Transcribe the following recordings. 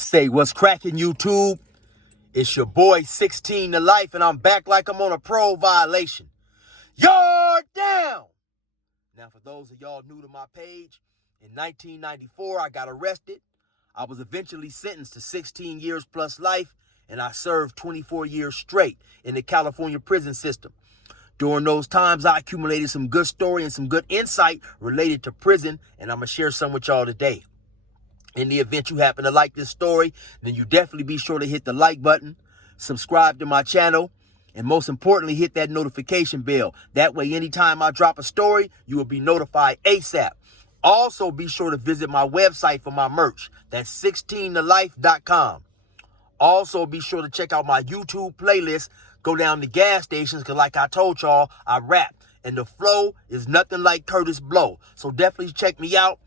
Say what's cracking, YouTube? It's your boy 16 to life, and I'm back like I'm on a parole violation. Yard down! Now, for those of y'all new to my page, in 1994, I got arrested. I was eventually sentenced to 16 years plus life, and I served 24 years straight in the California prison system. During those times, I accumulated some good story and some good insight related to prison, and I'm going to share some with y'all today. In the event you happen to like this story, then you definitely be sure to hit the like button, subscribe to my channel, and most importantly, hit that notification bell. That way, anytime I drop a story, you will be notified ASAP. Also, be sure to visit my website for my merch. That's 16tolife.com. Also, be sure to check out my YouTube playlist. Go down to gas stations, because like I told y'all, I rap. And the flow is nothing like Curtis Blow. So definitely check me out.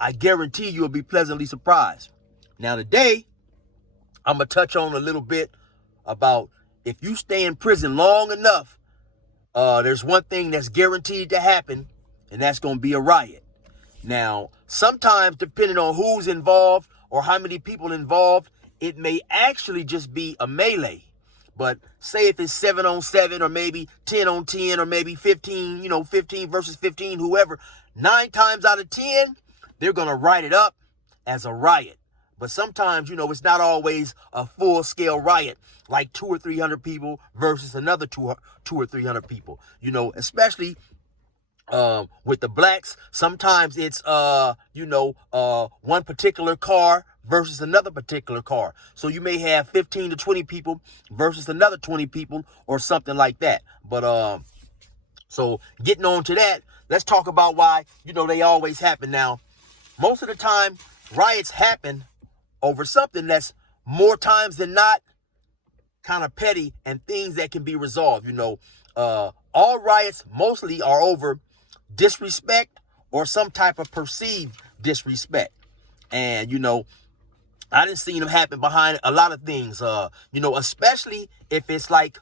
I guarantee you'll be pleasantly surprised. Now today, I'm going to touch on a little bit about if you stay in prison long enough, there's one thing that's guaranteed to happen, and that's going to be a riot. Now, sometimes depending on who's involved or how many people involved, it may actually just be a melee. But say if it's 7-on-7 or maybe 10-on-10 or maybe 15, 15 versus 15, whoever, 9 times out of 10, they're going to write it up as a riot. But sometimes, it's not always a full-scale riot, like 200 or 300 people versus another 200 or 300 people. Especially with the blacks, sometimes it's, one particular car versus another particular car. So you may have 15 to 20 people versus another 20 people or something like that. But so getting on to that, let's talk about why, they always happen now. Most of the time, riots happen over something that's more times than not kind of petty and things that can be resolved. All riots mostly are over disrespect or some type of perceived disrespect. And, I done seen them happen behind a lot of things, especially if it's like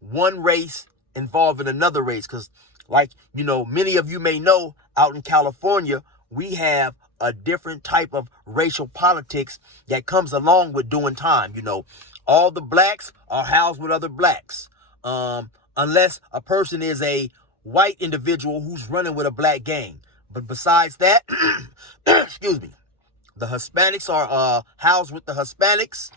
one race involving another race. Because many of you may know, out in California, we have a different type of racial politics that comes along with doing time. All the blacks are housed with other blacks, unless a person is a white individual who's running with a black gang. But besides that, excuse me, the Hispanics are housed with the Hispanics,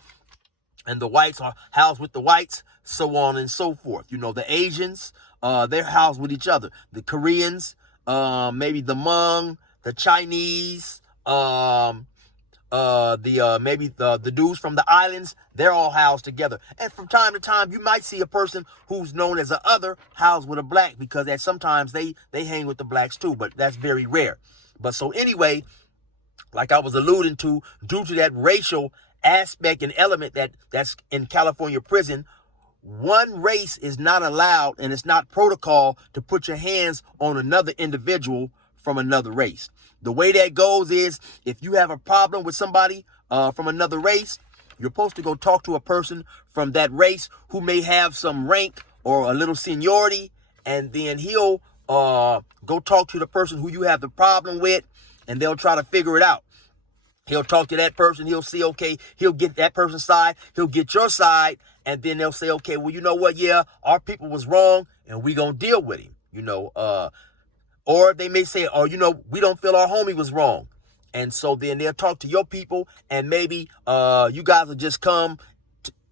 and the whites are housed with the whites, so on and so forth. The Asians, they're housed with each other. The Koreans, maybe the Hmong, the Chinese, maybe the dudes from the islands, they're all housed together. And from time to time, you might see a person who's known as a other housed with a black, because sometimes they hang with the blacks too, but that's very rare. But so anyway, like I was alluding to, due to that racial aspect and element that's in California prison, one race is not allowed, and it's not protocol to put your hands on another individual from another race. The way that goes is, if you have a problem with somebody from another race, you're supposed to go talk to a person from that race who may have some rank or a little seniority, and then he'll go talk to the person who you have the problem with, and they'll try to figure it out. He'll talk to that person. He'll see, okay, he'll get that person's side. He'll get your side. And then they'll say, okay, well, you know what? Yeah, our people was wrong, and we going to deal with him, or they may say, oh, we don't feel our homie was wrong. And so then they'll talk to your people, and maybe you guys will just come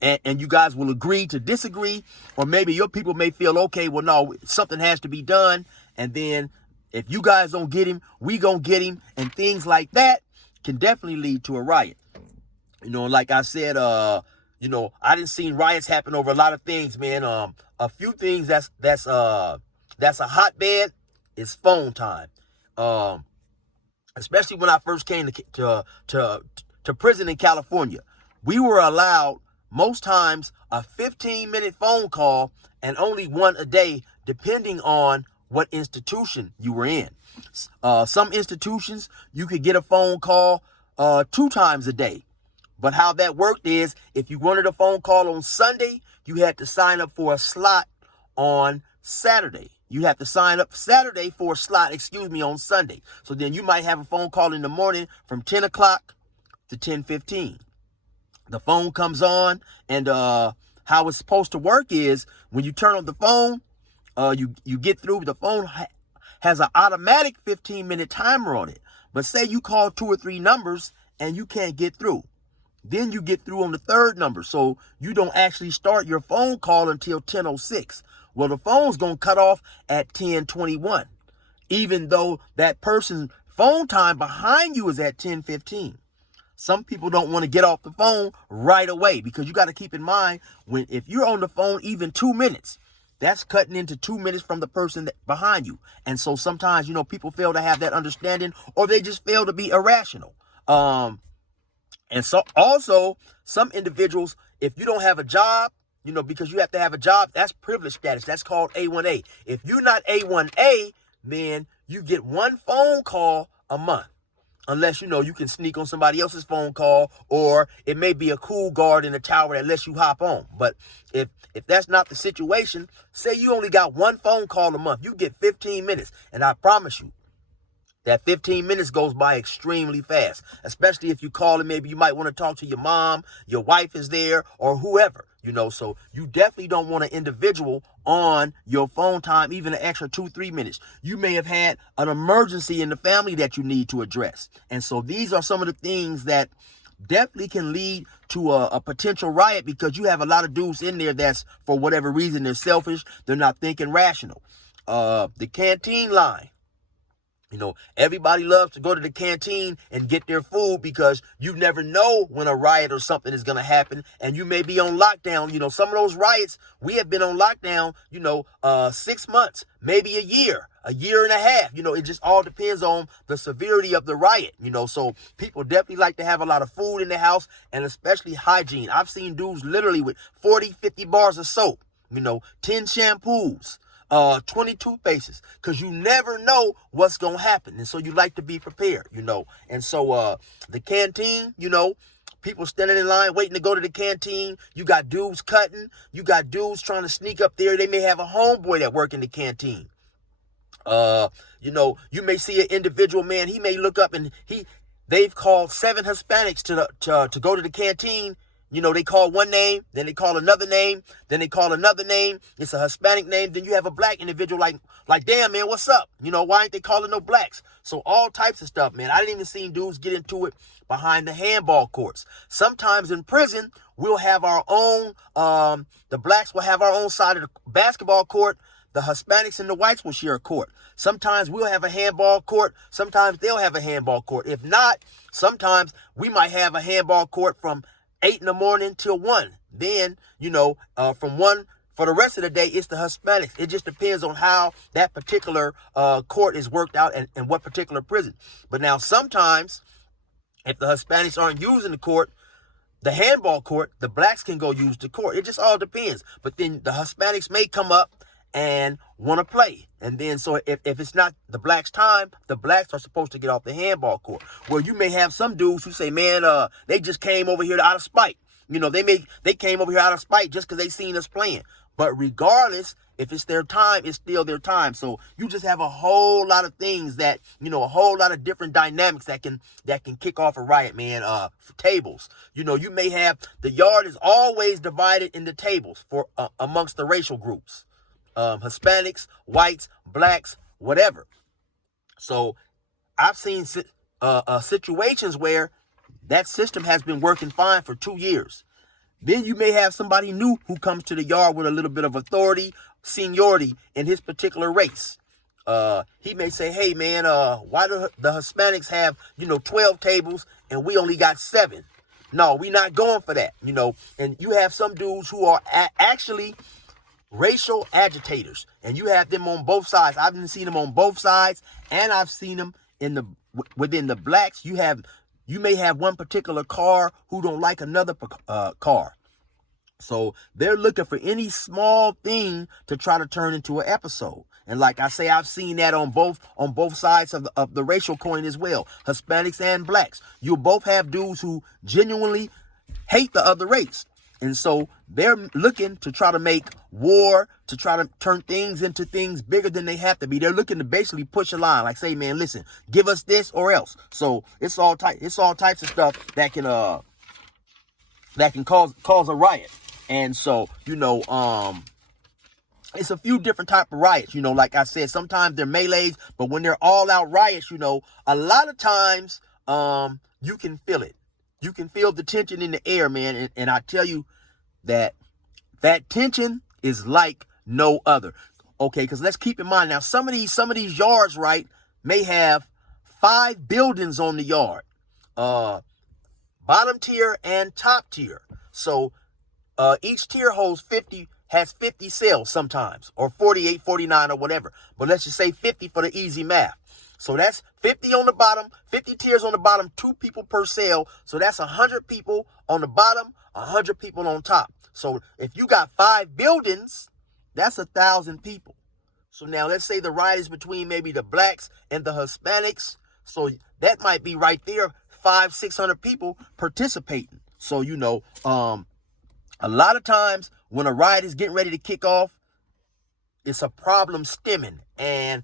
and you guys will agree to disagree. Or maybe your people may feel, okay, well, no, something has to be done. And then if you guys don't get him, we going to get him. And things like that can definitely lead to a riot. Like I said, I didn't see riots happen over a lot of things, man. A few things that's a hotbed is phone time. Especially when I first came to prison in California, we were allowed most times a 15-minute phone call, and only one a day, depending on what institution you were in. Some institutions, you could get a phone call 2 times a day. But how that worked is, if you wanted a phone call on Sunday, you had to sign up for a slot on Saturday. You have to sign up Saturday for a slot, on Sunday. So then you might have a phone call in the morning from 10 o'clock to 10:15. The phone comes on, and how it's supposed to work is when you turn on the phone, you get through. The phone has an automatic 15-minute timer on it. But say you call 2 or 3 numbers and you can't get through. Then you get through on the 3rd number. So you don't actually start your phone call until 10:06. Well, the phone's going to cut off at 10:21, even though that person's phone time behind you is at 10:15. Some people don't want to get off the phone right away, because you got to keep in mind, if you're on the phone even 2 minutes, that's cutting into 2 minutes from the person behind you. And so sometimes, people fail to have that understanding, or they just fail to be irrational. And so also some individuals, if you don't have a job, because you have to have a job, that's privilege status. That's called A1A. If you're not A1A, then you get 1 phone call a month. Unless, you can sneak on somebody else's phone call, or it may be a cool guard in the tower that lets you hop on. But if that's not the situation, say you only got 1 phone call a month, you get 15 minutes. And I promise you, that 15 minutes goes by extremely fast, especially if you call and maybe you might want to talk to your mom, your wife is there, or whoever, so you definitely don't want an individual on your phone time, even an extra 2-3 minutes. You may have had an emergency in the family that you need to address. And so these are some of the things that definitely can lead to a potential riot, because you have a lot of dudes in there that's, for whatever reason, they're selfish. They're not thinking rational. The canteen line. Everybody loves to go to the canteen and get their food, because you never know when a riot or something is going to happen, and you may be on lockdown. Some of those riots, we have been on lockdown, 6 months, maybe a year and a half. It just all depends on the severity of the riot, so people definitely like to have a lot of food in their house, and especially hygiene. I've seen dudes literally with 40, 50 bars of soap, 10 shampoos, 20 toothpastes, because you never know what's going to happen. And so you like to be prepared, And so the canteen, people standing in line waiting to go to the canteen. You got dudes cutting. You got dudes trying to sneak up there. They may have a homeboy that work in the canteen. You may see an individual, man, he may look up and they've called 7 Hispanics to go to the canteen. They call one name, then they call another name, then they call another name. It's a Hispanic name. Then you have a black individual like, damn, man, what's up? Why ain't they calling no blacks? So all types of stuff, man. I didn't even see dudes get into it behind the handball courts. Sometimes in prison, we'll have our own, the blacks will have our own side of the basketball court. The Hispanics and the whites will share a court. Sometimes we'll have a handball court. Sometimes they'll have a handball court. If not, sometimes we might have a handball court from 8 in the morning till 1. Then, from 1 for the rest of the day, it's the Hispanics. It just depends on how that particular court is worked out and what particular prison. But now sometimes, if the Hispanics aren't using the handball court, the blacks can go use the court. It just all depends. But then the Hispanics may come up and want to play. And then so if it's not the blacks' time, the blacks are supposed to get off the handball court. Well, you may have some dudes who say, man, they just came over here out of spite. They came over here out of spite just because they seen us playing. But regardless, if it's their time, it's still their time. So you just have a whole lot of things that, a whole lot of different dynamics that can kick off a riot, man. Tables. You may have, the yard is always divided into tables for amongst the racial groups. Hispanics, whites, blacks, whatever. So I've seen situations where that system has been working fine for 2 years. Then you may have somebody new who comes to the yard with a little bit of authority, seniority in his particular race. He may say, hey, man, why do the Hispanics have, 12 tables and we only got 7? No, we're not going for that, And you have some dudes who are actually racial agitators, and you have them on both sides. I've been seeing them on both sides, and I've seen them within the blacks. You may have one particular car who don't like another car, so they're looking for any small thing to try to turn into an episode. And like I say, I've seen that on both sides of the racial coin as well, Hispanics and blacks. You'll both have dudes who genuinely hate the other race. And so they're looking to try to make war, to try to turn things into things bigger than they have to be. They're looking to basically push a line, like say, man, listen, give us this or else. So it's all types of stuff that can that can cause a riot. And so, it's a few different type of riots. Like I said, sometimes they're melees, but when they're all out riots, a lot of times, you can feel it. You can feel the tension in the air, man. And I tell you that tension is like no other. Okay, because let's keep in mind now, some of these yards, right, may have 5 buildings on the yard, bottom tier and top tier. So each tier has 50 cells sometimes, or 48, 49, or whatever. But let's just say 50 for the easy math. So that's 50 on the bottom, 50 tiers on the bottom, 2 people per cell. So that's 100 people on the bottom, 100 people on top. So if you got 5 buildings, that's 1,000 people. So now let's say the riot is between maybe the blacks and the Hispanics. So that might be right there, 500-600 people participating. So, a lot of times when a riot is getting ready to kick off, it's a problem stemming, and,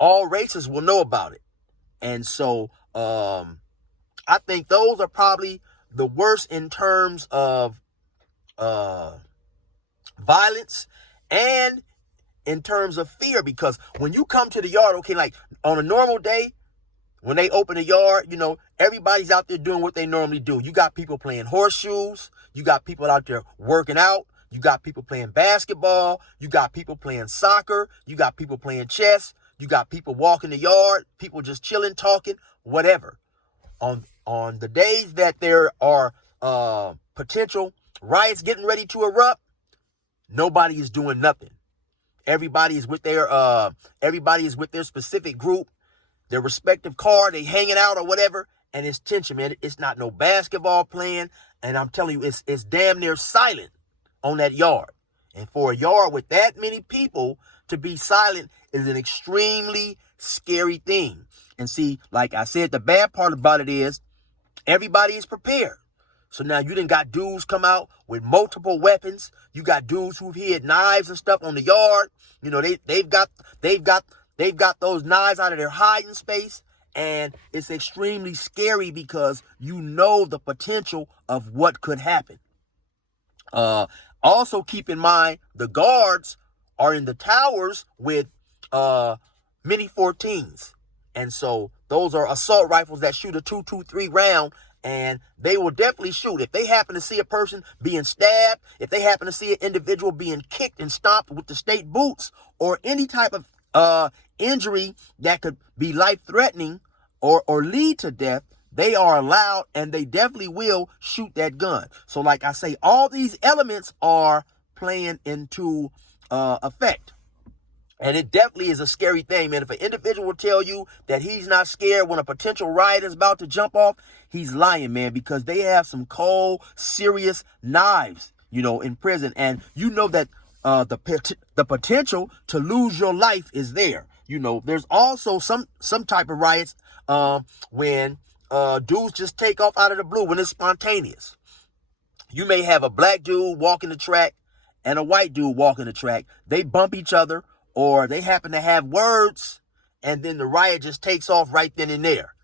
all races will know about it. And so, I think those are probably the worst in terms of, violence and in terms of fear, because when you come to the yard, okay, like on a normal day, when they open the yard, everybody's out there doing what they normally do. You got people playing horseshoes. You got people out there working out. You got people playing basketball. You got people playing soccer. You got people playing chess. You got people walking the yard. People just chilling, talking, whatever. On the days that there are potential riots getting ready to erupt, nobody is doing nothing. Everybody is with their specific group, their respective car, they hanging out or whatever, and it's tension, man. It's not no basketball playing, and I'm telling you, it's damn near silent on that yard. And for a yard with that many people to be silent is an extremely scary thing. And see, like I said, the bad part about it is everybody is prepared. So now you done got dudes come out with multiple weapons. You got dudes who've hid knives and stuff on the yard. They've got those knives out of their hiding space, and it's extremely scary because the potential of what could happen. Also keep in mind the guards are in the towers with mini 14s, and so those are assault rifles that shoot a 223 round. And they will definitely shoot. If they happen to see a person being stabbed, if they happen to see an individual being kicked and stomped with the state boots, or any type of injury that could be life-threatening or lead to death, they are allowed, and they definitely will shoot that gun. So like I say, all these elements are playing into effect. And it definitely is a scary thing, man. If an individual will tell you that he's not scared when a potential riot is about to jump off, he's lying, man, because they have some cold, serious knives, in prison. And that the potential to lose your life is there. There's also some type of riots when dudes just take off out of the blue, when it's spontaneous. You may have a black dude walking the track and a white dude walking the track. They bump each other, or they happen to have words, and then the riot just takes off right then and there.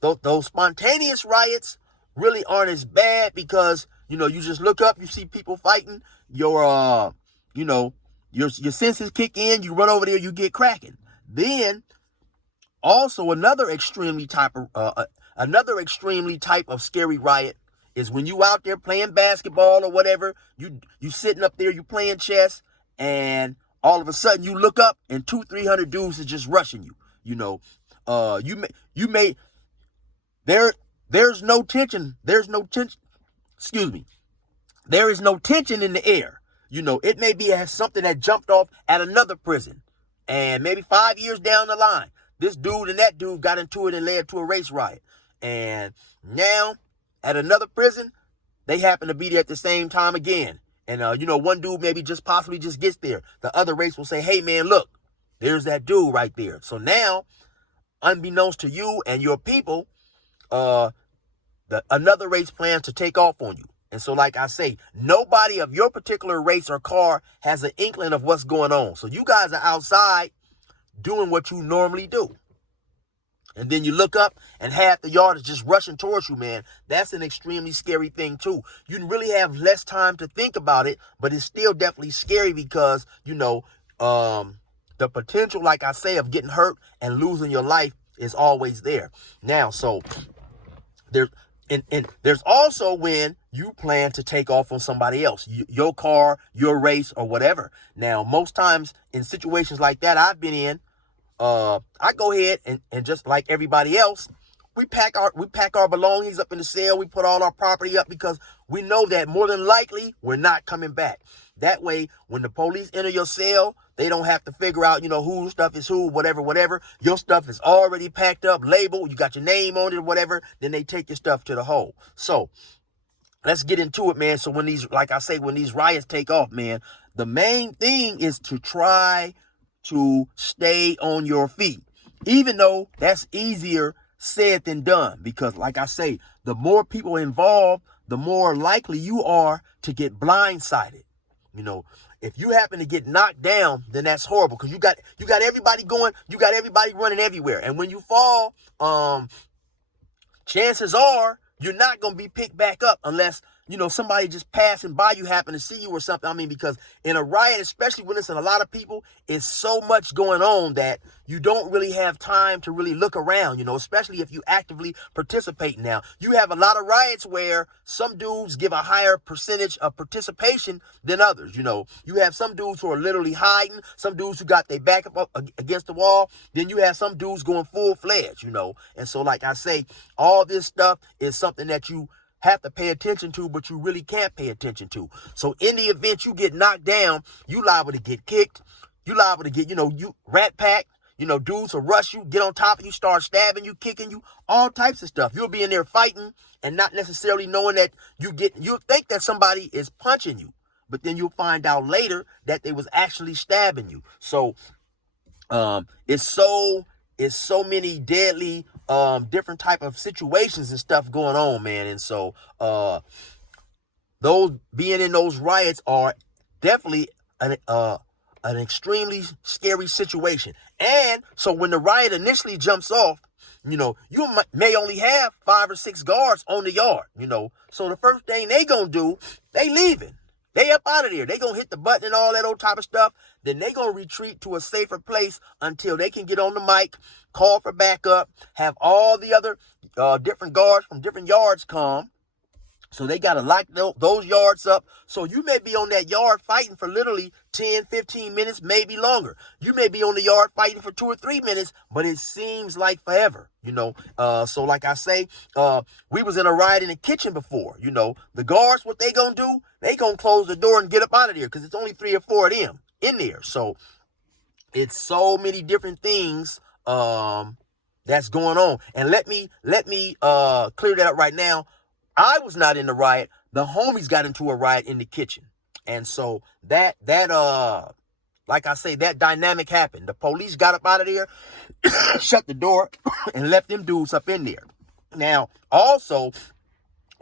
Those spontaneous riots really aren't as bad because, you just look up, you see people fighting, your senses kick in, you run over there, you get cracking. Then also another extremely type of scary riot is when you out there playing basketball or whatever, you sitting up there, you playing chess, and all of a sudden you look up and 200-300 dudes is just rushing you. There's no tension. There is no tension in the air. It may be as something that jumped off at another prison, and maybe 5 years down the line, this dude and that dude got into it and led to a race riot. And now at another prison, they happen to be there at the same time again. And, one dude maybe possibly just gets there. The other race will say, hey, man, look, there's that dude right there. So now, unbeknownst to you and your people, another race plans to take off on you. And so, like I say, nobody of your particular race or car has an inkling of what's going on. So you guys are outside doing what you normally do. and then you look up and half the yard is just rushing towards you, man. That's an extremely scary thing too. You really have less time to think about it, but it's still definitely scary because, the potential, like I say, of getting hurt and losing your life is always there. Now, so there's also when you plan to take off on somebody else, your car, your race, or whatever. Now, most times in situations like that I've been in, I go ahead and just like everybody else, we pack our belongings up in the cell. We put all our property up because we know that more than likely we're not coming back. That way, when the police enter your cell, they don't have to figure out, whose stuff is who, whatever. Your stuff is already packed up, labeled. You got your name on it or whatever. Then they take your stuff to the hole. So let's get into it, man. So when these riots take off, man, the main thing is to try to stay on your feet, even though that's easier said than done, because like I say, the more people involved, the more likely you are to get blindsided. If you happen to get knocked down, then that's horrible because you got everybody going, you got everybody running everywhere. And when you fall, chances are you're not going to be picked back up unless, somebody just passing by you happen to see you or something. I mean, because in a riot, especially when it's in a lot of people, it's so much going on that you don't really have time to really look around, especially if you actively participate. Now, you have a lot of riots where some dudes give a higher percentage of participation than others. You have some dudes who are literally hiding, some dudes who got their back up against the wall. Then you have some dudes going full fledged, And so, like I say, all this stuff is something that you have to pay attention to, but you really can't pay attention to. So in the event you get knocked down, you liable to get kicked. You liable to get, you rat packed. Dudes will rush you, get on top of you, start stabbing you, kicking you, all types of stuff. You'll be in there fighting and not necessarily knowing that you'll think that somebody is punching you, but then you'll find out later that they was actually stabbing you. So it's so many deadly different type of situations and stuff going on, man. And so those being in those riots are definitely an extremely scary situation. And so when the riot initially jumps off, you may only have 5 or 6 guards on the yard, So the first thing they gonna do, they leaving. They up out of there. They gonna hit the button and all that old type of stuff. Then they gonna retreat to a safer place until they can get on the mic, call for backup, have all the other different guards from different yards come. So they got to lock those yards up. So you may be on that yard fighting for literally 10, 15 minutes, maybe longer. You may be on the yard fighting for 2 or 3 minutes, but it seems like forever, So like I say, we was in a riot in the kitchen before, The guards, what they going to do? They going to close the door and get up out of there because it's only 3 or 4 of them in there. So it's so many different things that's going on. And let me clear that up right now. I was not in the riot. The homies got into a riot in the kitchen. And so that like I say, that dynamic happened. The police got up out of there, shut the door, and left them dudes up in there. Now, also,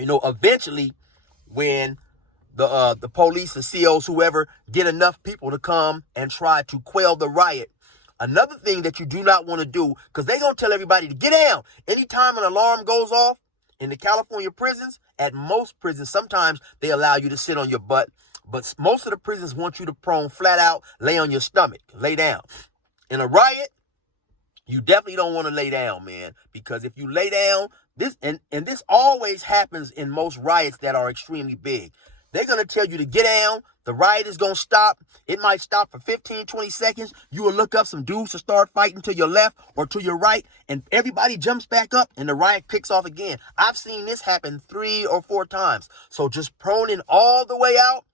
eventually when the police, the COs, whoever, get enough people to come and try to quell the riot, another thing that you do not want to do, because they're going to tell everybody to get down. Anytime an alarm goes off, in the California prisons, at most prisons, sometimes they allow you to sit on your butt, but most of the prisons want you to prone flat out, lay on your stomach, lay down. In a riot, you definitely don't want to lay down, man, because if you lay down, this always happens in most riots that are extremely big. They're going to tell you to get down. The riot is going to stop. It might stop for 15, 20 seconds. You will look up some dudes to start fighting to your left or to your right, and everybody jumps back up and the riot kicks off again. I've seen this happen 3 or 4 times. So just proning all the way out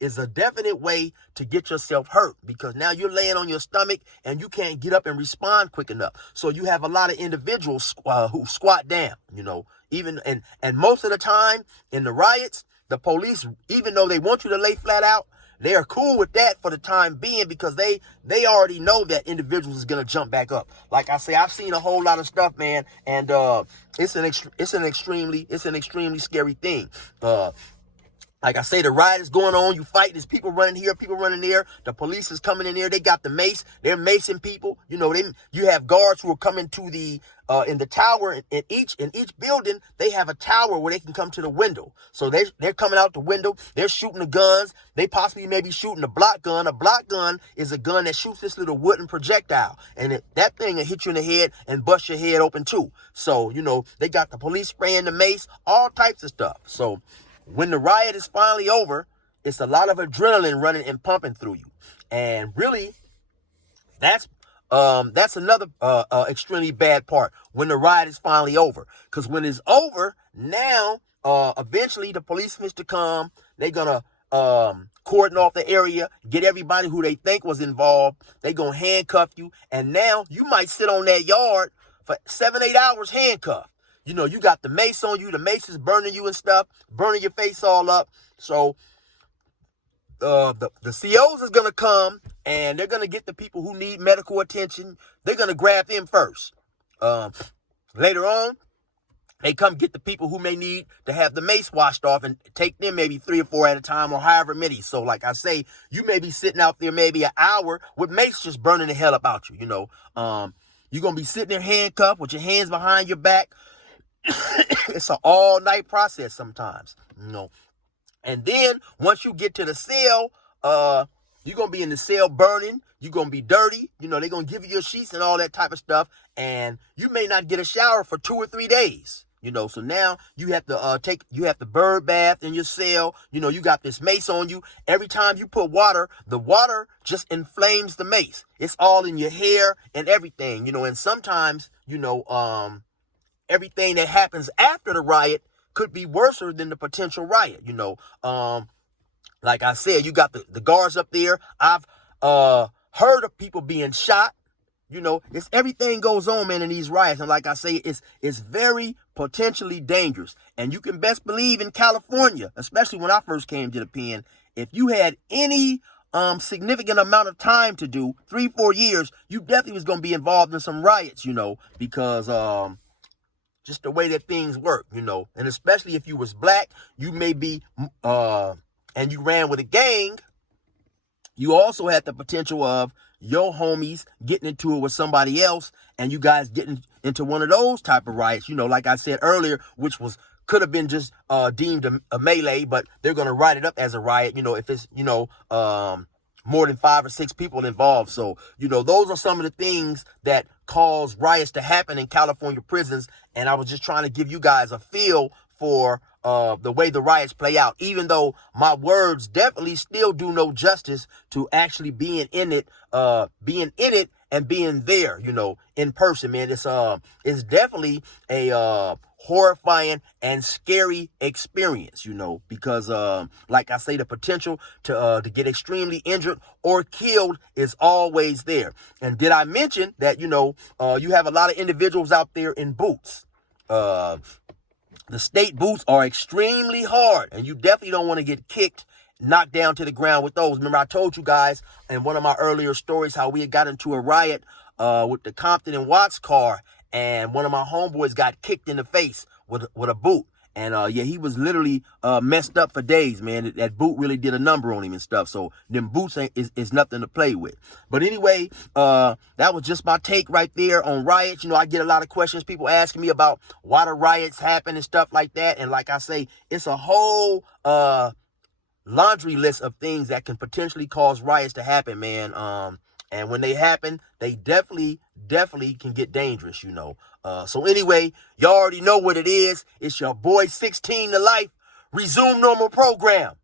is a definite way to get yourself hurt, because now you're laying on your stomach and you can't get up and respond quick enough. So you have a lot of individuals who squat down, and most of the time in the riots, the police, even though they want you to lay flat out, they are cool with that for the time being because they already know that individuals is going to jump back up. Like I say, I've seen a whole lot of stuff, man, and it's an extremely scary thing. Like I say, the riot is going on. You fight. There's people running here, people running there. The police is coming in there. They got the mace. They're macing people. You know, you have guards who are coming to the in the tower. In each building, they have a tower where they can come to the window. So they're coming out the window. They're shooting the guns. They possibly may be shooting a block gun. A block gun is a gun that shoots this little wooden projectile, and that thing will hit you in the head and bust your head open too. So you know they got the police spraying the mace, all types of stuff. So when the riot is finally over, it's a lot of adrenaline running and pumping through you. And really, that's another extremely bad part when the riot is finally over. Because when it's over, now eventually the police finished to come. They're going to cordon off the area, get everybody who they think was involved. They're going to handcuff you. And now you might sit on that yard for 7-8 hours handcuffed. You know, you got the mace on you. The mace is burning you and stuff, burning your face all up. So the COs is going to come, and they're going to get the people who need medical attention. They're going to grab them first. Later on, they come get the people who may need to have the mace washed off and take them maybe 3 or 4 at a time or however many. So like I say, you may be sitting out there maybe an hour with mace just burning the hell about you, you know. You're going to be sitting there handcuffed with your hands behind your back. It's an all-night process sometimes, you know. And then once you get to the cell, you're going to be in the cell burning. You're going to be dirty. You know, they're going to give you your sheets and all that type of stuff. And you may not get a shower for 2 or 3 days, you know. So now you have to you have to bird bath in your cell. You know, you got this mace on you. Every time you put water, the water just inflames the mace. It's all in your hair and everything, you know. And sometimes, you know, everything that happens after the riot could be worse than the potential riot, you know. Like I said, you got the guards up there. I've heard of people being shot. You know, it's everything goes on, man, in these riots. And like I say, it's very potentially dangerous. And you can best believe in California, especially when I first came to the pen, if you had any significant amount of time to do, 3-4 years, you definitely was going to be involved in some riots, you know, because just the way that things work, you know. And especially if you was black, you may be, and you ran with a gang, you also had the potential of your homies getting into it with somebody else and you guys getting into one of those type of riots, you know, like I said earlier, which could have been just deemed a melee, but they're going to write it up as a riot, you know, if it's, you know, more than 5 or 6 people involved. So, you know, those are some of the things that cause riots to happen in California prisons. And I was just trying to give you guys a feel for the way the riots play out, even though my words definitely still do no justice to actually being in it and being there, you know, in person, man. It's definitely a horrifying and scary experience, you know, because like I say, the potential to get extremely injured or killed is always there. And did I mention that, you know, you have a lot of individuals out there in boots? The state boots are extremely hard, and you definitely don't want to get kicked, knocked down to the ground with those. Remember, I told you guys in one of my earlier stories how we had got into a riot with the Compton and Watts car, and one of my homeboys got kicked in the face with a boot. And yeah, he was literally messed up for days, man. That boot really did a number on him and stuff. So them boots is nothing to play with. But anyway, that was just my take right there on riots. You know, I get a lot of questions, people asking me about why the riots happen and stuff like that. And like I say, it's a whole laundry list of things that can potentially cause riots to happen, man. And when they happen, they definitely can get dangerous, you know. So anyway, y'all already know what it is. It's your boy 16 to life. Resume normal program.